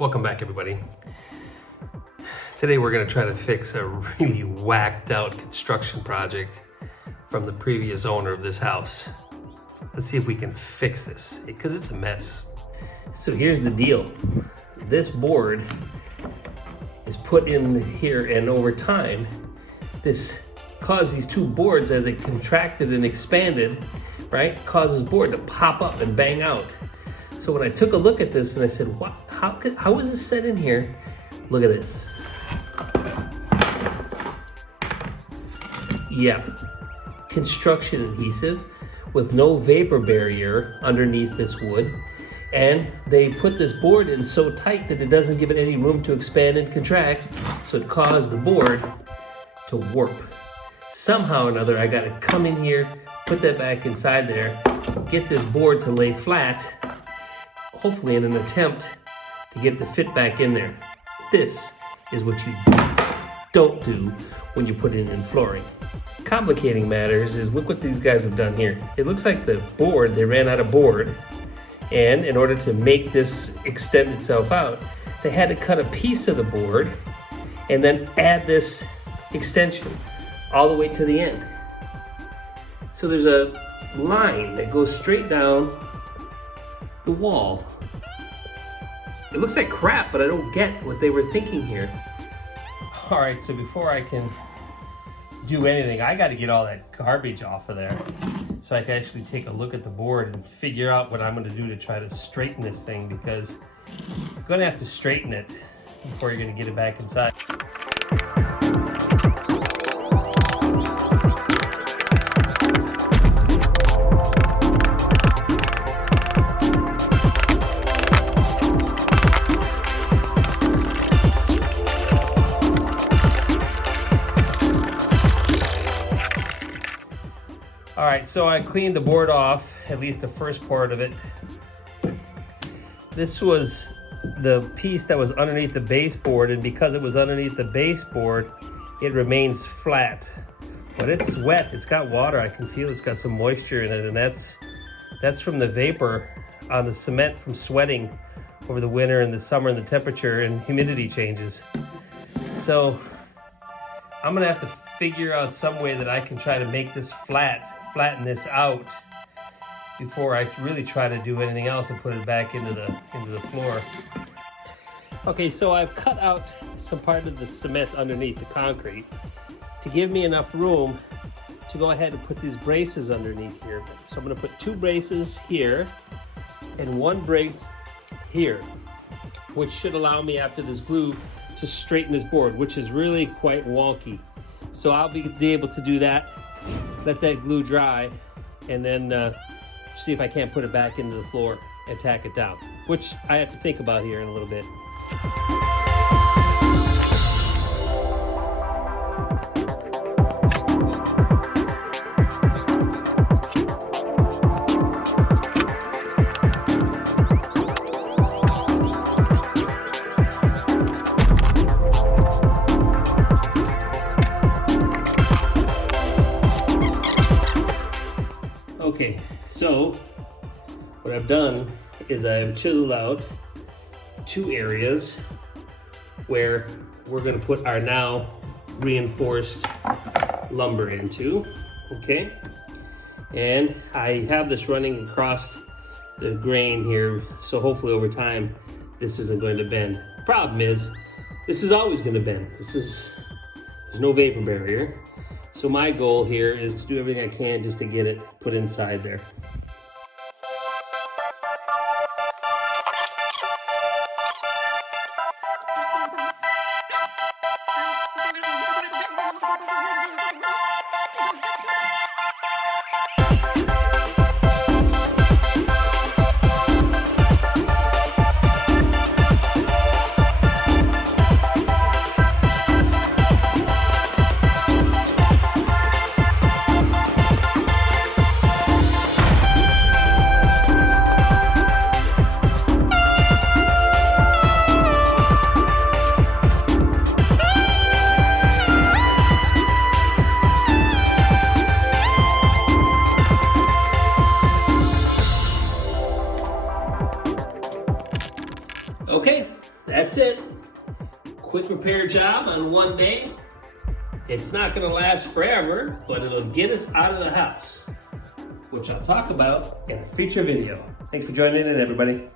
Welcome back, everybody. Today we're going to try to fix a really whacked out construction project from the previous owner of this house. Let's see if we can fix this, because it's a mess. So here's the deal. This board is put in here, and over time, this caused these two boards, as it contracted and expanded, right, causes board to pop up and bang out. So when I took a look at this and I said, what, how is this set in here? Look at this. Yeah, construction adhesive with no vapor barrier underneath this wood. And they put this board in so tight that it doesn't give it any room to expand and contract. So it caused the board to warp. Somehow or another, I got to come in here, put that back inside there, get this board to lay flat, hopefully in an attempt to get the fit back in there. This is what you don't do when you put it in flooring. Complicating matters is, look what these guys have done here. It looks like the board, they ran out of board, and in order to make this extend itself out, they had to cut a piece of the board and then add this extension all the way to the end. So there's a line that goes straight down the wall. It looks like crap, but I don't get what they were thinking here. All right, so before I can do anything, I got to get all that garbage off of there so I can actually take a look at the board and figure out what I'm going to do to try to straighten this thing, because you're going to have to straighten it before you're going to get it back inside. All right, so I cleaned the board off, at least the first part of it. This was the piece that was underneath the baseboard, and because it was underneath the baseboard, it remains flat. But it's wet, it's got water, I can feel it's got some moisture in it, and that's from the vapor on the cement from sweating over the winter and the summer and the temperature and humidity changes. So I'm gonna have to figure out some way that I can try to make this flatten this out before I really try to do anything else and put it back into the floor. Okay, so I've cut out some part of the cement underneath the concrete to give me enough room to go ahead and put these braces underneath here. So I'm going to put two braces here and one brace here, which should allow me, after this glue, to straighten this board, which is really quite wonky. So I'll be able to do that, let that glue dry, and then see if I can't put it back into the floor and tack it down, which I have to think about here in a little bit. Okay, so what I've done is I've chiseled out two areas where we're going to put our now reinforced lumber into, okay? And I have this running across the grain here, so hopefully over time this isn't going to bend. Problem is, this is always going to bend. There's no vapor barrier. So my goal here is to do everything I can just to get it put inside there. That's it. Quick repair job on one day. It's not going to last forever, but it'll get us out of the house, which I'll talk about in a future video. Thanks for joining in, everybody.